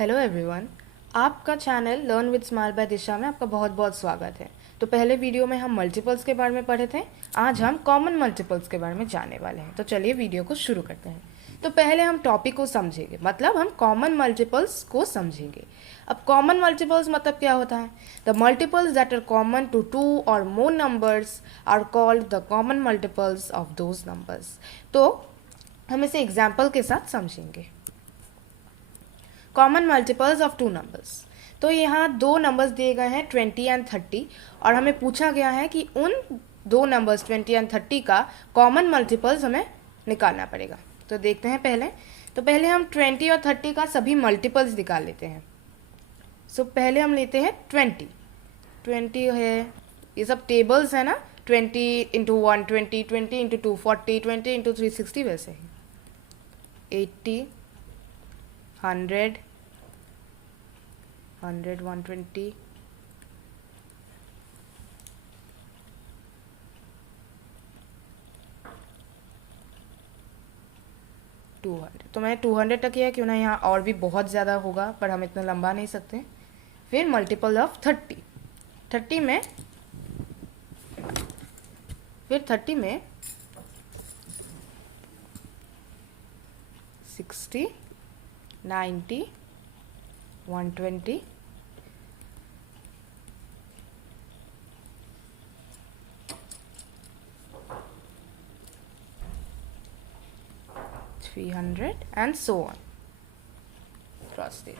Hello everyone, आपका channel learn with smile by Disha में आपका बहुत बहुत स्वागत है। तो पहले वीडियो में हम मल्टीपल्स के बारे में पढ़े थे। आज हम कॉमन मल्टीपल्स के बारे में जानने वाले हैं। तो चलिए वीडियो को शुरू करते हैं। तो पहले हम टॉपिक को समझेंगे, मतलब हम कॉमन मल्टीपल्स को समझेंगे। अब कॉमन मल्टीपल्स मतलब क्या होता है? The multiples that are common to two or more numbers are called the common multiples of those numbers. तो हम इसे एग्जाम्पल के साथ समझेंगे। Common multiples of two numbers. तो यहाँ दो नंबर्स दिए गए हैं 20 एंड 30 और हमें पूछा गया है कि उन दो नंबर्स 20 एंड 30 का कॉमन मल्टीपल्स हमें निकालना पड़ेगा। तो देखते हैं पहले हम 20 और 30 का सभी मल्टीपल्स निकाल लेते हैं। सो पहले हम लेते हैं 20 है, ये सब टेबल्स है ना, 20 इंटू 120, 20 इंटू 240, 20 इंटू 360, वैसे ही 80, 100, 120, 200। तो मैंने 200 तक किया, क्यों ना, यहाँ और भी बहुत ज़्यादा होगा पर हम इतना लंबा नहीं सकते। फिर मल्टीपल ऑफ 30, 30 में, फिर 30 में 60, 90, 120, 300 and so on. Cross they.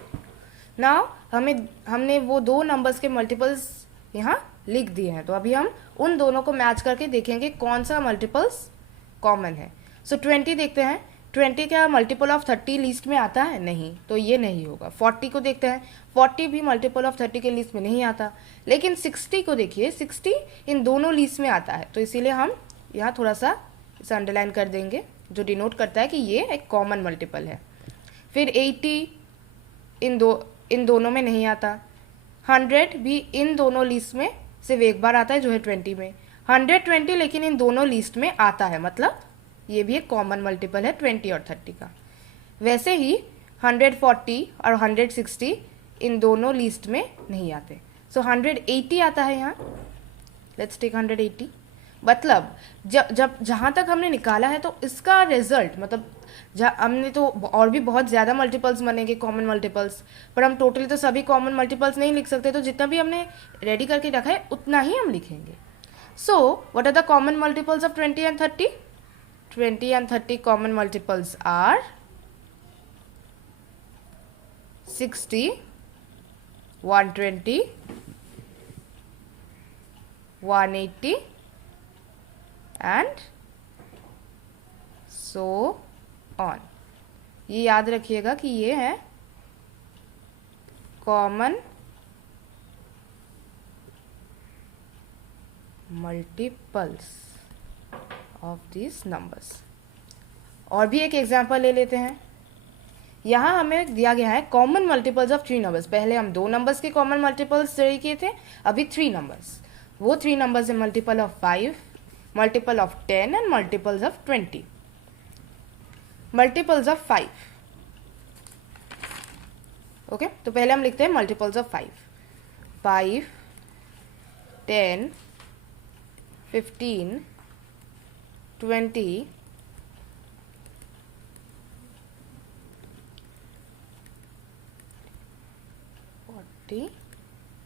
Now हमने वो दो नंबर्स के मल्टीपल्स यहाँ लिख दिए हैं। तो अभी हम उन दोनों को मैच करके देखेंगे कौन सा मल्टीपल्स कॉमन है। सो 20 देखते हैं। 20 क्या मल्टीपल ऑफ 30 लिस्ट में आता है? नहीं, तो ये नहीं होगा। 40 को देखते हैं। 40 भी मल्टीपल ऑफ 30 के लिस्ट में नहीं आता। लेकिन 60 को देखिए, 60 इन दोनों लिस्ट में आता है। तो इसीलिए हम यहाँ थोड़ा सा इसे अंडरलाइन कर देंगे, जो डिनोट करता है कि ये एक कॉमन मल्टीपल है। फिर 80 इन दोनों में नहीं आता। 100 भी इन दोनों लिस्ट में सिर्फ एक बार आता है, जो है 20 में। 120 लेकिन इन दोनों लिस्ट में आता है, मतलब ये भी एक कॉमन मल्टीपल है 20 और 30 का। वैसे ही 140 और 160 इन दोनों लिस्ट में नहीं आते। सो 180 आता है यहाँ। Let's take 180। मतलब जब जहाँ तक हमने निकाला है, तो इसका रिजल्ट, मतलब हमने तो और भी बहुत ज़्यादा मल्टीपल्स बनेंगे कॉमन मल्टीपल्स, पर हम टोटली तो सभी कॉमन मल्टीपल्स नहीं लिख सकते। तो जितना भी हमने रेडी करके रखा है उतना ही हम लिखेंगे। So what are the common multiples of 20 and 30? 20 and 30 common multiples are 60, 120, 180 and so on। ये याद रखिएगा कि ये है common multiples of this numbers. और भी एक एग्जांपल ले लेते हैं। यहाँ हमें दिया गया है कॉमन मल्टीपल्स ऑफ 3 नंबर्स। पहले हम 2 नंबर्स के कॉमन मल्टीपल्स स्टडी किए थे, अभी 3 नंबर्स। वो 3 नंबर्स है multiple of 5, multiple of 10 and multiples of 20। Multiples of 5, okay. तो पहले हम लिखते हैं multiples of 5। 5, 10, 15, 20, 40,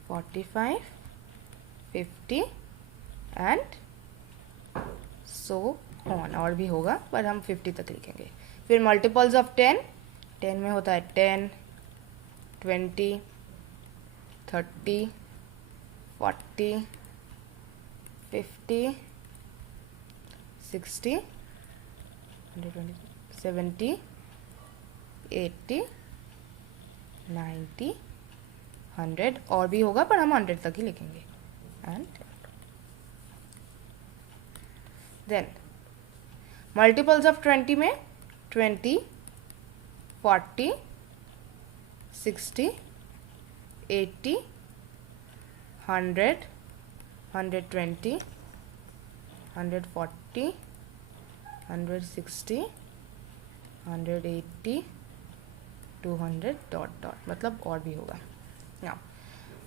45, 50 and so on. और भी होगा पर हम 50 तक लिखेंगे। फिर मल्टीपल्स ऑफ 10, 10 में होता है 10, 20, 30, 40, 50, 60, 70, 80, 90, 100। और भी होगा पर हम 100 तक ही लिखेंगे। एंड देन मल्टीपल्स ऑफ 20 में 20, 40, 60, 80, 100, 120, 140, 160, 180, 200 डॉट डॉट, मतलब और भी होगा ना।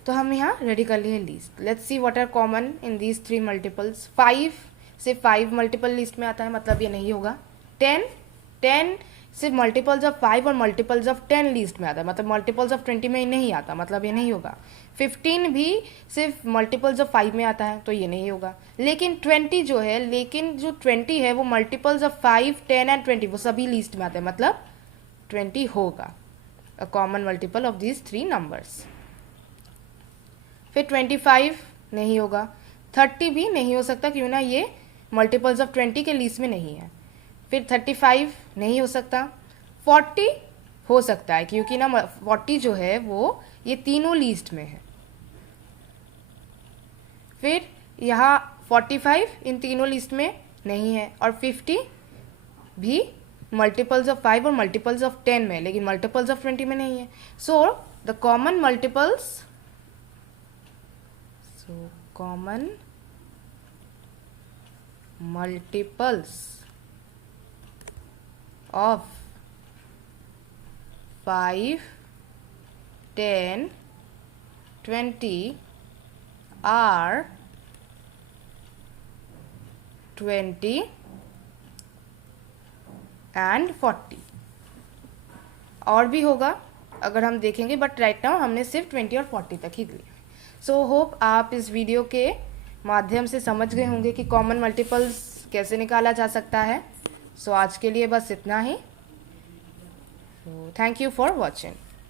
तो हम यहाँ रेडी कर लिए list. Let's see what are common in these 3 multiples. 5 सिर्फ 5 मल्टीपल लिस्ट में आता है, मतलब ये नहीं होगा। 10 सिर्फ मल्टीपल्स ऑफ 5 और मल्टीपल्स ऑफ 10 लिस्ट में आता है, मतलब मल्टीपल्स ऑफ 20 में नहीं आता, मतलब ये नहीं होगा। 15 भी सिर्फ मल्टीपल्स ऑफ 5 में आता है, तो ये नहीं होगा। लेकिन 20 जो है, जो 20 है वो मल्टीपल्स ऑफ 5, 10 एंड 20 वो सभी लिस्ट में आता है, मतलब 20 होगा a common multiple of these 3 numbers. फिर 25 नहीं होगा। 30 भी नहीं हो सकता, क्यों ना ये मल्टीपल्स ऑफ 20 के लिस्ट में नहीं है। फिर 35 नहीं हो सकता। 40 हो सकता है, क्योंकि ना 40 जो है वो ये तीनों लिस्ट में है। फिर यहाँ 45 इन तीनों लिस्ट में नहीं है, और 50 भी मल्टीपल्स ऑफ 5 और मल्टीपल्स ऑफ 10 में, लेकिन मल्टीपल्स ऑफ 20 में नहीं है। So the common multiples, of 5, 10, 20 are 20 and 40। और भी होगा अगर हम देखेंगे, बट राइट नाउ हमने सिर्फ 20 और 40 तक ही लिए। सो होप आप इस वीडियो के माध्यम से समझ गए होंगे कि कॉमन मल्टीपल्स कैसे निकाला जा सकता है। सो आज के लिए बस इतना ही। Thank you for watching.